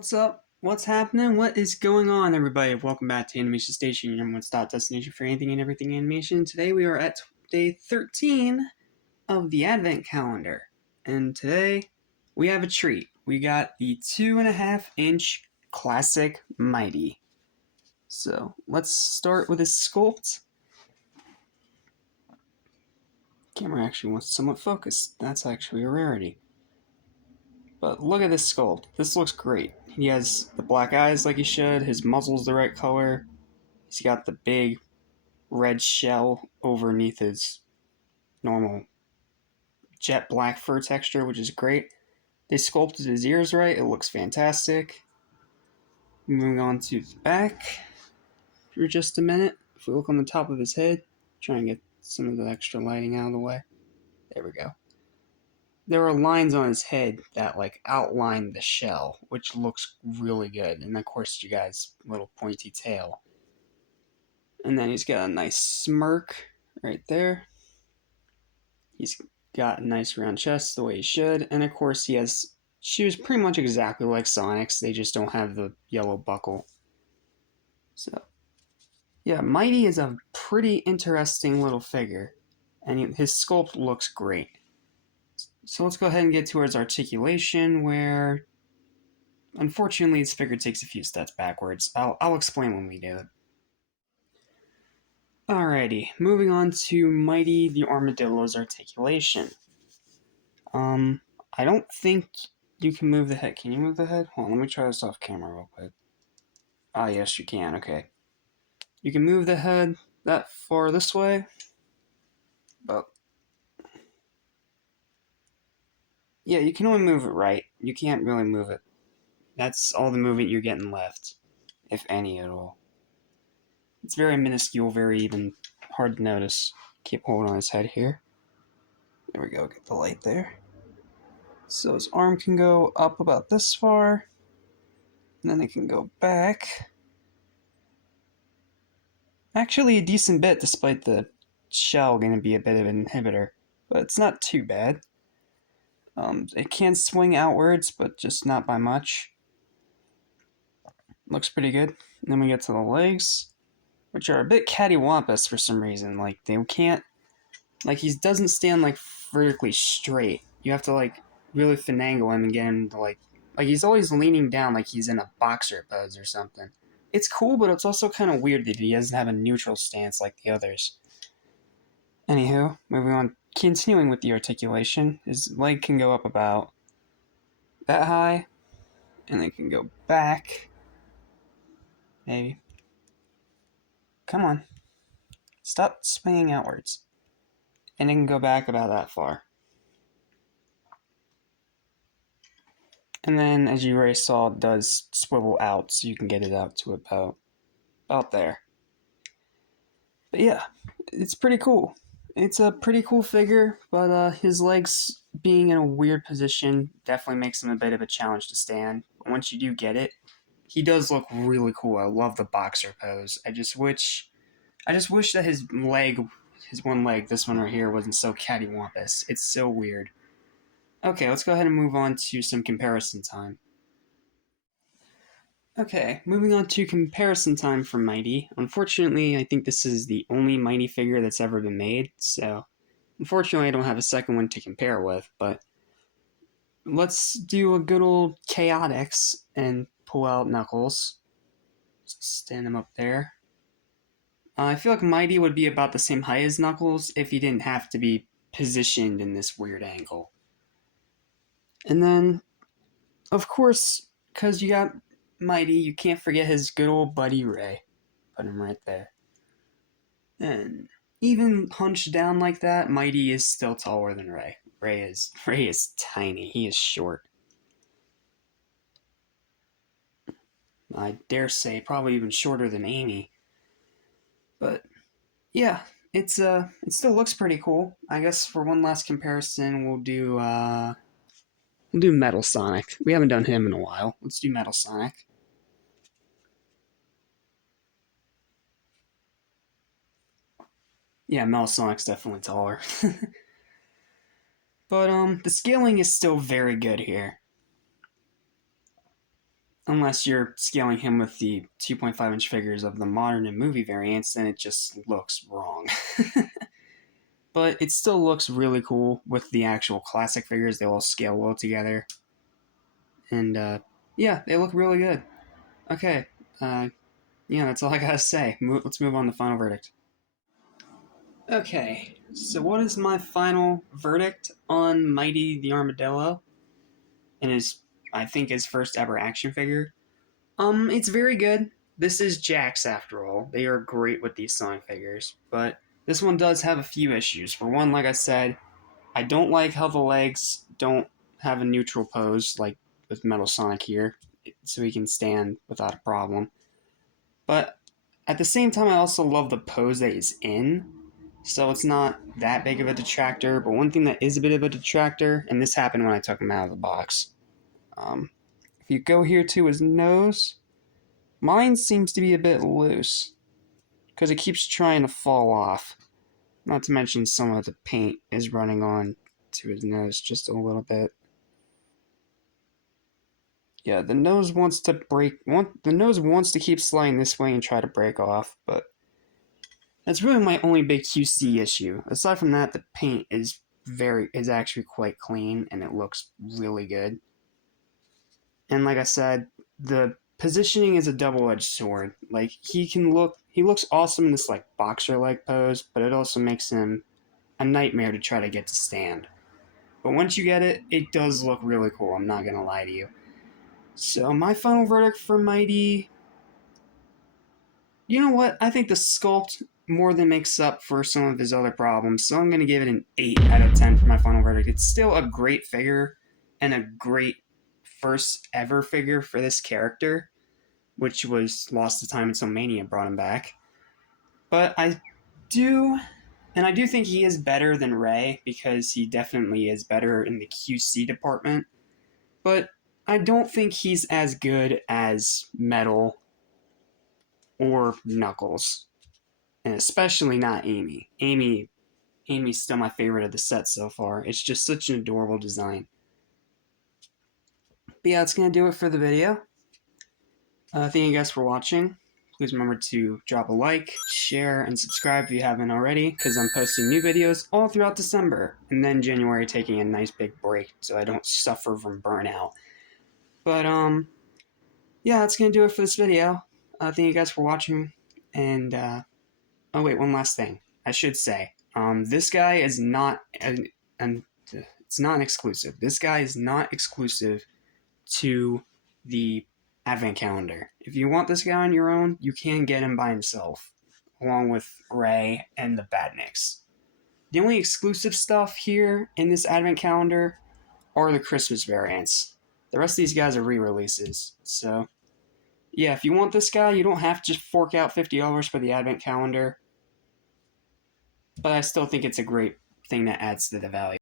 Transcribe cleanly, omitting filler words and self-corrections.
What's up? What's happening? What is going on, everybody? Welcome back to Animation Station, your number one stop destination for anything and everything animation. Today we are at day 13 of the Advent calendar. And today we have a treat. We got the 2.5-inch classic Mighty. So let's start with his sculpt. Camera actually wants somewhat focused. That's actually a rarity. But look at this sculpt. This looks great. He has the black eyes like he should. His muzzle's the right color. He's got the big red shell underneath his normal jet black fur texture, which is great. They sculpted his ears right. It looks fantastic. Moving on to the back for just a minute. If we look on the top of his head, try and get some of the extra lighting out of the way. There we go. There are lines on his head that outline the shell, which looks really good. And of course, you guys, little pointy tail. And then he's got a nice smirk right there. He's got a nice round chest the way he should. And of course, he has shoes pretty much exactly like Sonic's. They just don't have the yellow buckle. So, yeah, Mighty is a pretty interesting little figure. And his sculpt looks great. So let's go ahead and get towards articulation, where unfortunately this figure takes a few steps backwards. I'll explain when we do it. Alrighty, moving on to Mighty the Armadillo's articulation. I don't think you can move the head. Can you move the head? Hold on, let me try this off camera real quick. Ah, yes, you can. Okay. You can move the head that far this way, but yeah, you can only move it right. You can't really move it. That's all the movement you're getting left, if any at all. It's very minuscule, very even hard to notice. Keep holding on his head here. There we go, get the light there. So his arm can go up about this far, and then it can go back. Actually a decent bit, despite the shell going to be a bit of an inhibitor, but it's not too bad. It can swing outwards, but just not by much. Looks pretty good. And then we get to the legs, which are a bit cattywampus for some reason. They can't, he doesn't stand vertically straight. You have to really finagle him and get him to he's always leaning down like he's in a boxer pose or something. It's cool, but it's also kind of weird that he doesn't have a neutral stance like the others. Anywho, moving on, continuing with the articulation, his leg can go up about that high, and it can go back. Maybe. Come on. Stop swinging outwards. And it can go back about that far. And then, as you already saw, it does swivel out, so you can get it out to about there. But yeah, it's pretty cool. It's a pretty cool figure, but his legs being in a weird position definitely makes him a bit of a challenge to stand. But once you do get it, he does look really cool. I love the boxer pose. I just wish that his one leg, this one right here, wasn't so cattywampus. It's so weird. Okay, let's go ahead and move on to some comparison time. Okay, moving on to comparison time for Mighty. Unfortunately, I think this is the only Mighty figure that's ever been made, so unfortunately I don't have a second one to compare with, but let's do a good old Chaotix and pull out Knuckles. Just stand him up there. I feel like Mighty would be about the same height as Knuckles if he didn't have to be positioned in this weird angle. And then, of course, because you got Mighty, you can't forget his good old buddy Ray. Put him right there. And even hunched down like that, Mighty is still taller than Ray. Ray is tiny. He is short. I dare say probably even shorter than Amy. But yeah, it still looks pretty cool. I guess for one last comparison, we'll do Metal Sonic. We haven't done him in a while. Let's do Metal Sonic. Yeah, Metal Sonic's definitely taller. But the scaling is still very good here. Unless you're scaling him with the 2.5-inch figures of the modern and movie variants, then it just looks wrong. But it still looks really cool with the actual classic figures. They all scale well together. And yeah, they look really good. Okay, yeah, that's all I gotta say. Let's move on to final verdict. Okay, so what is my final verdict on Mighty the Armadillo? And I think, his first ever action figure. It's very good. This is Jakks after all. They are great with these Sonic figures, but this one does have a few issues. For one, like I said, I don't like how the legs don't have a neutral pose like with Metal Sonic here, so he can stand without a problem. But at the same time, I also love the pose that he's in, so it's not that big of a detractor. But one thing that is a bit of a detractor, and this happened when I took him out of the box, if you go here to his nose, mine seems to be a bit loose because it keeps trying to fall off. Not to mention some of the paint is running on to his nose just a little bit. Yeah, the nose wants to the nose wants to keep sliding this way and try to break off, but that's really my only big QC issue. Aside from that, the paint is actually quite clean and it looks really good. And like I said, the positioning is a double-edged sword. Like he looks awesome in this like boxer leg pose, but it also makes him a nightmare to try to get to stand. But once you get it, it does look really cool. I'm not gonna lie to you. So my final verdict for Mighty, you know what? I think the sculpt more than makes up for some of his other problems. So I'm gonna give it an 8 out of 10 for my final verdict. It's still a great figure and a great first ever figure for this character, which was lost to time until Mania brought him back. But I do think he is better than Ray because he definitely is better in the QC department. But I don't think he's as good as Metal or Knuckles, and especially not Amy. Amy's still my favorite of the set so far. It's just such an adorable design. But yeah, that's gonna do it for the video. Thank you guys for watching. Please remember to drop a like, share, and subscribe if you haven't already, because I'm posting new videos all throughout December, and then January taking a nice big break so I don't suffer from burnout. But, yeah, that's going to do it for this video. Thank you guys for watching, and, oh wait, one last thing. I should say, this guy is not, it's not an exclusive. This guy is not exclusive to the Advent Calendar. If you want this guy on your own, you can get him by himself, along with Ray and the Badniks. The only exclusive stuff here in this Advent Calendar are the Christmas variants. The rest of these guys are re-releases. So, yeah, if you want this guy, you don't have to just fork out $50 for the Advent Calendar. But I still think it's a great thing that adds to the value.